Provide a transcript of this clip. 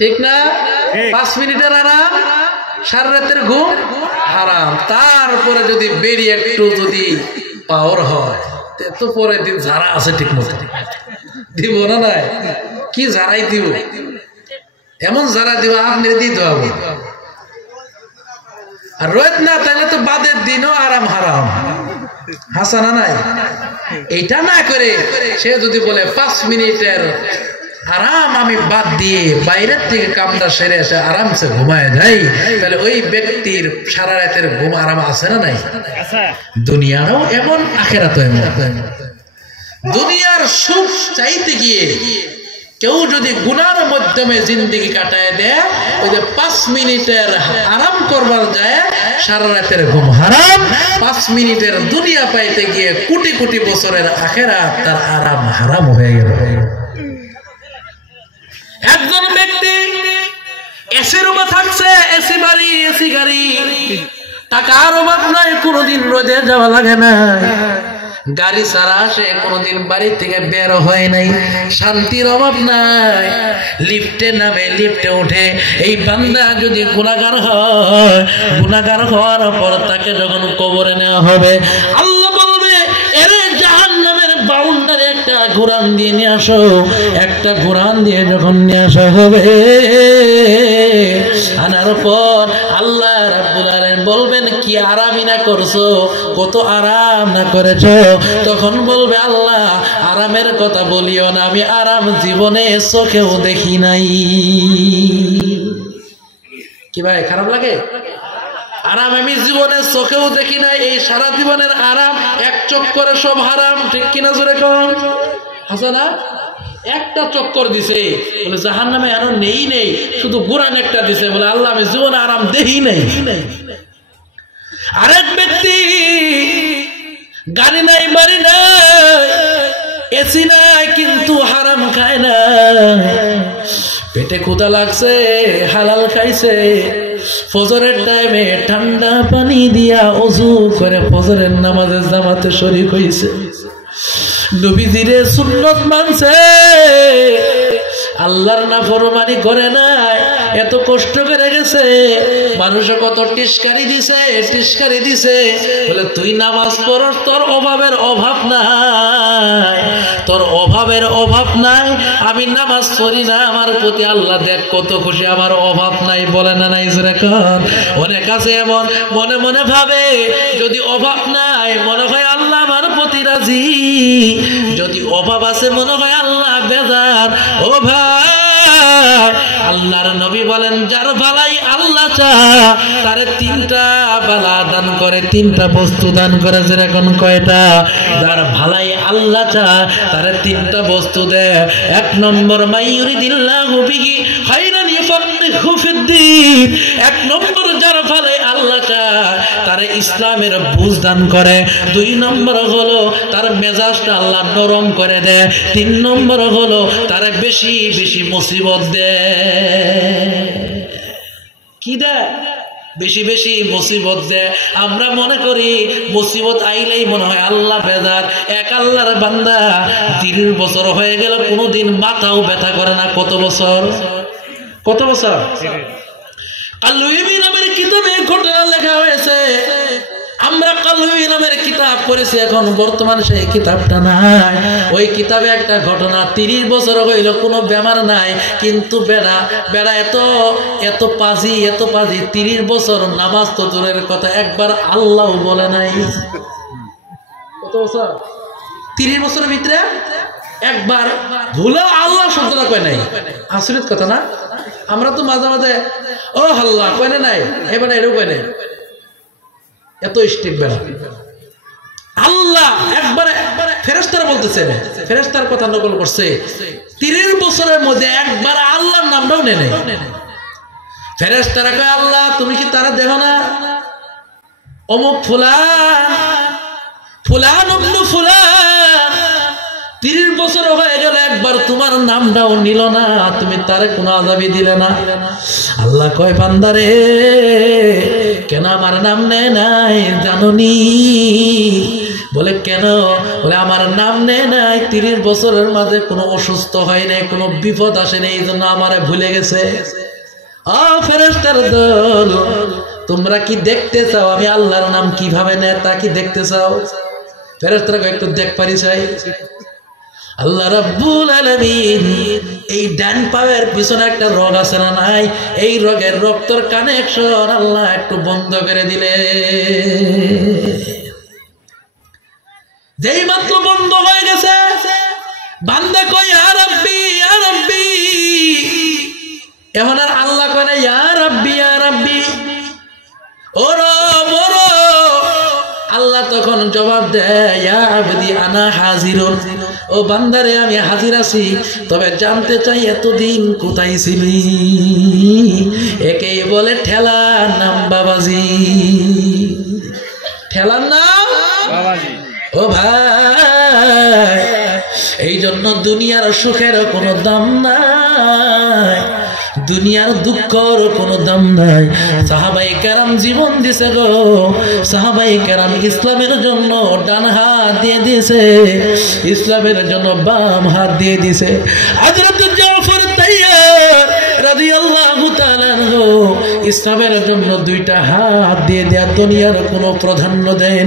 ঠিক না? 5 মিনিটের আরাম, সারা রাতের ঘুম হারাম। তারপরে যদি বেরিয়ে একটু যদি পাওয়ার হয় তো পরের দিন ঝাড়া আছে ঠিক মতো দিব না? নাই কি ঝাড়াই দিব, এমন ঝাড়া দিব আপনি দিতে হবে। আর রোদ না তাহলে তো বাদের দিনও আরাম হারাম, হাসানা নাই। এইটা না করে সে যদি বলে 5 মিনিটের আরাম আমি বাদ দিয়ে বাইরের থেকে কামটা সেরে এসে আরামসে ঘুমায় যাই, তাহলে ওই ব্যক্তির সারা রাতের ঘুম আরাম আছে না নাই? দুনিয়ারও এমন, আখিরাতও এমন। দুনিয়ার সুখ চাইতে গিয়ে কেউ যদি গুনার মাধ্যমে জিন্দেগি কাটায় দেয়, ওই যে 5 মিনিটের আরাম করবার যায় সারা রাতের ঘুম হারাম। 5 মিনিটের দুনিয়া পাইতে গিয়ে কোটি কোটি বছরের আখিরাত তার আরাম হারাম হয়ে গেল। একজন ব্যক্তি এসি রুমে থাকছে, এসি বাড়ি, এসি গাড়ি, টাকার অভাব নাই, কোনোদিন রোদে যাওয়া লাগে না, গাড়ি ছাড়া সে কোনোদিন বাড়ি থেকে বের হয় নাই, শান্তির অভাব নাই, লিফটে নামে লিফটে উঠে। এই বান্দা যদি গুনাহগার হয়, গুনাহগার হওয়ার পর তাকে যখন কবরে নেওয়া হবে, আল্লাহ বলবে এরে জাহান্নামের বাউন্ডারে একটা ঘোরান দিয়ে নিয়ে আসো। একটা ঘোরান দিয়ে যখন নিয়ে আসা হবে, আনার পর আল্লাহ রাব্বুল আলামিন বলবেন কি আরামই না করছো, কত আরাম না করেছো। তখন বলবে আল্লাহ আরামের কথা বলিও না, আমি আরাম জীবনে চোখেও দেখি নাই। কি ভাই খারাপ লাগে? আরাম আমি জীবনে চোখেও দেখি নাই। এই সারা জীবনের আরাম এক চক্করে সব হারাম, ঠিক কিনা জোরে কোন? হাসানা একটা চক্কর দিছে, বলে জাহান্নামে আরো নেই, শুধু গুরান একটা দিছে, বলে আল্লাহ আমি জীবনে আরাম দেখি নাই। আরেক ব্যক্তি গাড়ি নাই, বাড়ি নাই, এসি নাই, কিন্তু হারাম খায় না, পেটে ক্ষুধা লাগছে, হালাল খাইছে, ফজরের টাইমে ঠান্ডা পানি দিয়া ওযু করে ফজরের নামাজে জামাতে শরীক হইছে, নবীজির সুন্নত মানছে, আল্লাহর নাফরমানি করে নাই, এত কষ্ট করে গেছে, মানুষ কত টিস্কারি দিছে, বলে তুই নামাজ পড়স, তোর অভাবের অভাব নাই, তোর অভাবের অভাব নাই, আমি নামাজ পড়ি না, আমার প্রতি আল্লাহ দেখ কত খুশি, আমার অভাব নাই, বলে না নাই যেরকম। অনেক আছে এমন মনে মনে ভাবে যদি অভাব নাই মনে হয় আল্লাহ আমার প্রতি রাজি, যদি অভাব আছে মনে হয় আল্লাহ বেজার। ও ভাই, আল্লাহর নবী বলেন যার ভালাই আল্লাহ চায় তারে 3টা বালা দান করে, 3টা বস্তু দান করে। যেরকম কয়টা? যার ভালাই আল্লাহ চায় তারে 3টা বস্তু দেয়। 1 নম্বর মাইয়ুরিদিল্লাহু বিহি খায়রান ইয়াফাক্কিহু ফিদ্দীন। 1 নম্বর যার ভালাই আল্লাহ চায় তারে ইসলামের বুঝ দান করে। 2 নম্বর হলো তার মেজাজটা আল্লাহ নরম করে দেয়। 3 নম্বর হলো তারে বেশি বেশি মুসিবত দেয়। কি দেয়? বেশি বেশি মুসিবত দেয়। আমরা মনে করি মুসিবত আইলেই মনে হয় আল্লাহ বেজার। এক আল্লাহর বান্দা 30 বছর হয়ে গেল কোনোদিন মাথাও ব্যথা করে না। কত বছর? কত বছর? কালবি নামের কিতাবে ঘটনা লেখা হয়েছে। আমরা কালবি নামের কিতাব পড়েছি, এখন বর্তমান সেই কিতাবটা নাই। ওই কিতাবে একটা ঘটনা, 30 বছর হইল কোনো বেমার নাই, কিন্তু বেড়া এত পাজি 30 বছর নামাজ তো দূরের কথা, একবার আল্লাহ বলে নাই। কত বছর? 30 বছরের ভিতরে একবার ভুলেও আল্লাহ শব্দটা কয় নাই। আশ্চর্যের কথা না? আমরা তো মাঝে মাঝে ও আল্লাহ কয় নাই, এবার এটাও কয় নাই। এত স্ট্রিক্ট বেড়া। আল্লাহ একবারে ফেরেশতারা বলতেছে, ফেরেশতার কথা নকল করছে, 30 বছরের মধ্যে একবার আল্লাহর নামটাও নেই। ফেরেশতারা কয় আল্লাহ তুমি কি তারা দেখো না? অমুক ফুলান ইবনে ফুলান 30 বছর হয়ে গেল একবার তোমার নামটাও নিল না, তুমি তারে কোনো আযাবই দিলে না। আল্লাহ কয় বান্দারে কেন আমার নাম নেয় নাই জানোনি? বলে কেন? বলে আমার নাম নেয় নাই, 30 বছরের মাঝে কোনো অসুস্থ হয় নাই, কোনো বিপদ আসে নাই, এই জন্য আমারে ভুলে গেছে। ফেরেশতার দল, তোমরা কি দেখতে চাও আমি আল্লাহর নাম কিভাবে নেয় তা কি দেখতে চাও? ফেরেশতারা একটু দেখ পারি চাই। আল্লাহ রাব্বুল আলামিন এই ডান পায়ের পিছনে একটা রগ আছে না নাই, এই রগের রক্তর কানেকশন আল্লাহ একটু বন্ধ করে দিলে। যেই মাত্র বন্ধ হয়ে গেছে, বান্দা কই ইয়া রাব্বি ইয়া রাব্বি, এখন আর আল্লাহ কয় না ইয়া রাব্বি ইয়া রাব্বি, ও রব ও রব। আল্লাহ তখন জবাব দেয় ইয়া আবদি আনা হাজিরুন, ও বান্দারে আমি হাজির আছি, তবে জানতে চাই এতদিন কোথায় ছিলি? একেই বলে ঠেলার নাম বাবাজি। ঠেলার নাম বাবাজি। ও ভাই, এই জন্য দুনিয়ার সুখের কোনো দাম নাই, দুনিয়ার দুঃখের কোনো দাম নাই। সাহাবায়ে কেরাম জীবন দিছে গো, সাহাবায়ে কেরাম ইসলামের জন্য ডান হাত দিয়ে দিয়েছে, ইসলামের জন্য বাম হাত দিয়ে দিয়েছে। হযরত জাফর তাইয়ার রাদিয়াল্লাহু তাআলা আনহু ইসলামের জন্য 2টা হাত দিয়ে দেয়া দুনিয়ার কোনো প্রাধান্য দেয়।